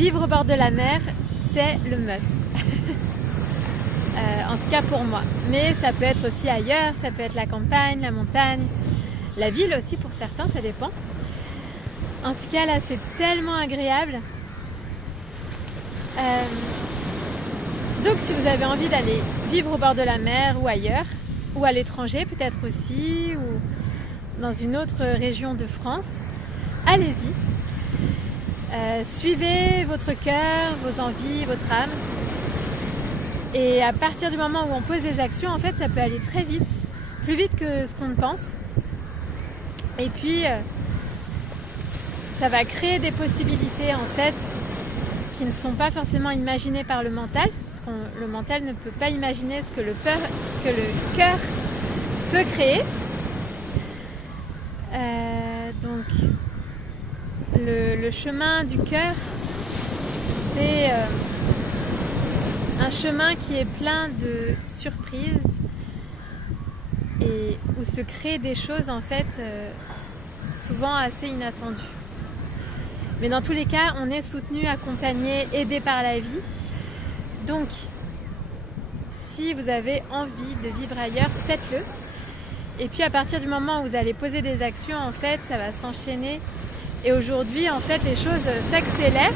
vivre au bord de la mer, c'est le must. En tout cas pour moi. Mais ça peut être aussi ailleurs, ça peut être la campagne, la montagne, la ville aussi pour certains, ça dépend. En tout cas là c'est tellement agréable. Donc si vous avez envie d'aller vivre au bord de la mer ou ailleurs, ou à l'étranger peut-être aussi, ou dans une autre région de France, allez-y. Suivez votre cœur, vos envies, votre âme. Et à partir du moment où on pose des actions, en fait, ça peut aller très vite, plus vite que ce qu'on ne pense. Et puis, ça va créer des possibilités, en fait, qui ne sont pas forcément imaginées par le mental, parce que le mental ne peut pas imaginer ce que le cœur peut créer. Donc, le chemin du cœur, c'est un chemin qui est plein de surprises et où se créent des choses en fait souvent assez inattendues. Mais dans tous les cas, on est soutenu, accompagné, aidé par la vie. Donc, si vous avez envie de vivre ailleurs, faites-le. Et puis à partir du moment où vous allez poser des actions, en fait, ça va s'enchaîner. Et aujourd'hui, en fait, les choses s'accélèrent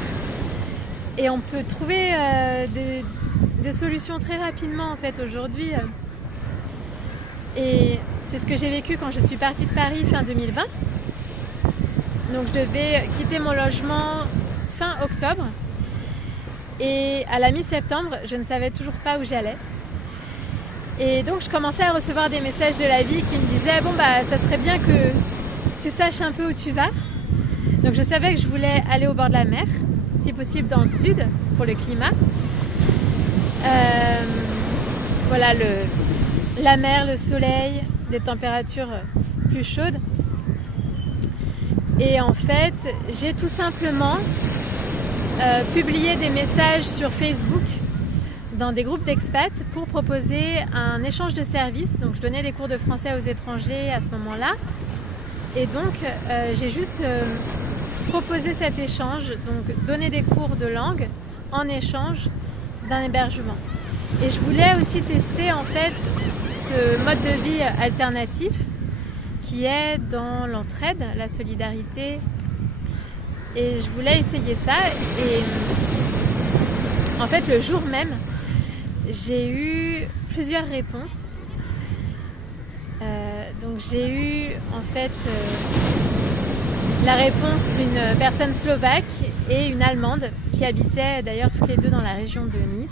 et on peut trouver des solutions très rapidement, en fait, aujourd'hui. Et c'est ce que j'ai vécu quand je suis partie de Paris fin 2020. Donc, je devais quitter mon logement fin octobre. Et à la mi-septembre, je ne savais toujours pas où j'allais. Et donc, je commençais à recevoir des messages de la vie qui me disaient « Bon, bah, ça serait bien que tu saches un peu où tu vas. » Donc je savais que je voulais aller au bord de la mer, si possible dans le sud, pour le climat. Voilà, la mer, le soleil, des températures plus chaudes. Et en fait, j'ai tout simplement publié des messages sur Facebook dans des groupes d'expats pour proposer un échange de services. Donc je donnais des cours de français aux étrangers à ce moment-là. Et donc j'ai juste proposer cet échange, donc donner des cours de langue en échange d'un hébergement. Et je voulais aussi tester en fait ce mode de vie alternatif qui est dans l'entraide, la solidarité. Et je voulais essayer ça. Et en fait, le jour même, j'ai eu plusieurs réponses. Donc j'ai eu en fait la réponse d'une personne slovaque et une allemande qui habitaient d'ailleurs toutes les deux dans la région de Nice.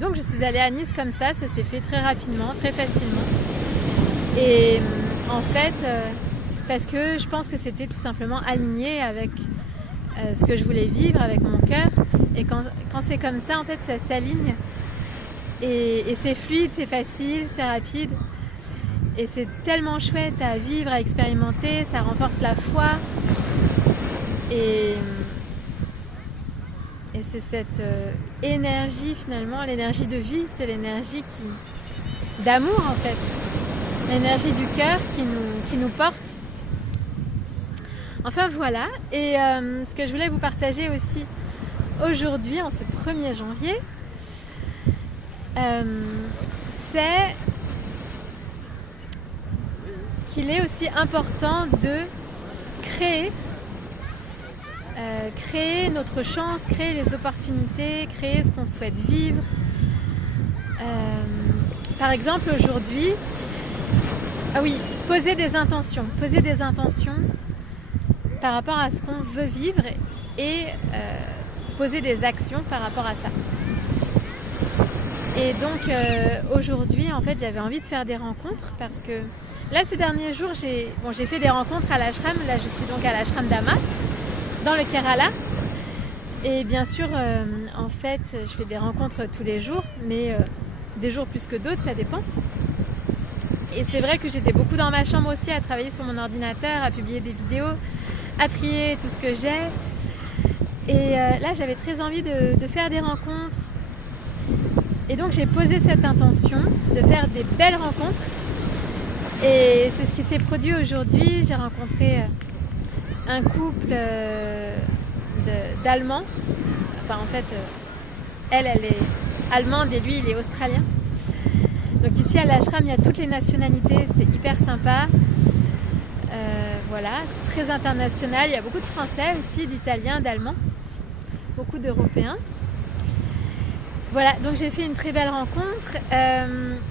Donc je suis allée à Nice comme ça s'est fait très rapidement, très facilement. Et en fait, parce que je pense que c'était tout simplement aligné avec ce que je voulais vivre, avec mon cœur. Et quand c'est comme ça, en fait, ça s'aligne. Et c'est fluide, c'est facile, c'est rapide. Et c'est tellement chouette à vivre, à expérimenter, ça renforce la foi. Et c'est cette énergie finalement, l'énergie de vie, c'est l'énergie d'amour en fait. L'énergie du cœur qui nous porte. Enfin voilà, et ce que je voulais vous partager aussi aujourd'hui, en ce 1er janvier, c'est qu'il est aussi important de créer notre chance, créer les opportunités, créer ce qu'on souhaite vivre. Par exemple aujourd'hui, poser des intentions par rapport à ce qu'on veut vivre et poser des actions par rapport à ça. Et donc aujourd'hui en fait j'avais envie de faire des rencontres parce que là ces derniers jours j'ai fait des rencontres à l'ashram. Là je suis donc à l'ashram d'Ama dans le Kerala et bien sûr en fait je fais des rencontres tous les jours mais des jours plus que d'autres, ça dépend. Et c'est vrai que j'étais beaucoup dans ma chambre aussi à travailler sur mon ordinateur, à publier des vidéos, à trier tout ce que j'ai. Et là j'avais très envie de faire des rencontres. Et donc j'ai posé cette intention de faire des belles rencontres. Et c'est ce qui s'est produit aujourd'hui. J'ai rencontré un couple d'Allemands Enfin, en fait, elle est allemande et lui, il est australien. Donc ici à l'ashram, il y a toutes les nationalités, c'est hyper sympa. Voilà, c'est très international. Il y a beaucoup de Français aussi, d'Italiens, d'Allemands, beaucoup d'Européens. Voilà, donc j'ai fait une très belle rencontre,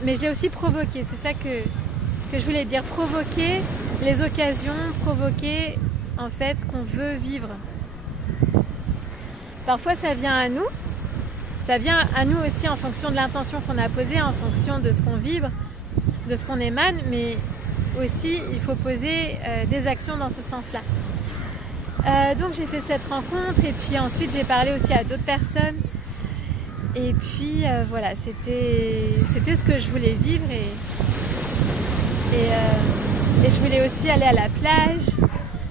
mais je l'ai aussi provoquée. C'est ça que je voulais dire, provoquer les occasions, provoquer en fait ce qu'on veut vivre. Parfois ça vient à nous aussi en fonction de l'intention qu'on a posée, en fonction de ce qu'on vibre, de ce qu'on émane, mais aussi il faut poser des actions dans ce sens-là. Donc j'ai fait cette rencontre et puis ensuite j'ai parlé aussi à d'autres personnes. Et puis voilà, c'était ce que je voulais vivre et je voulais aussi aller à la plage,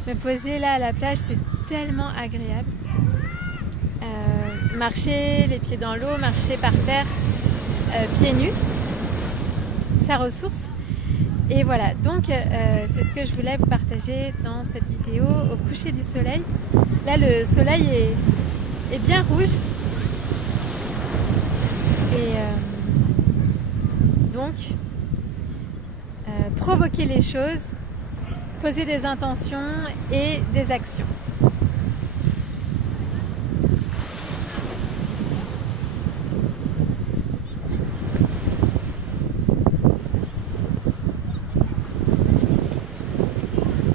me poser là à la plage, c'est tellement agréable. Marcher les pieds dans l'eau, marcher par terre, pieds nus, ça ressource. Et voilà, donc c'est ce que je voulais vous partager dans cette vidéo au coucher du soleil. Là le soleil est bien rouge. Et donc, provoquer les choses, poser des intentions et des actions.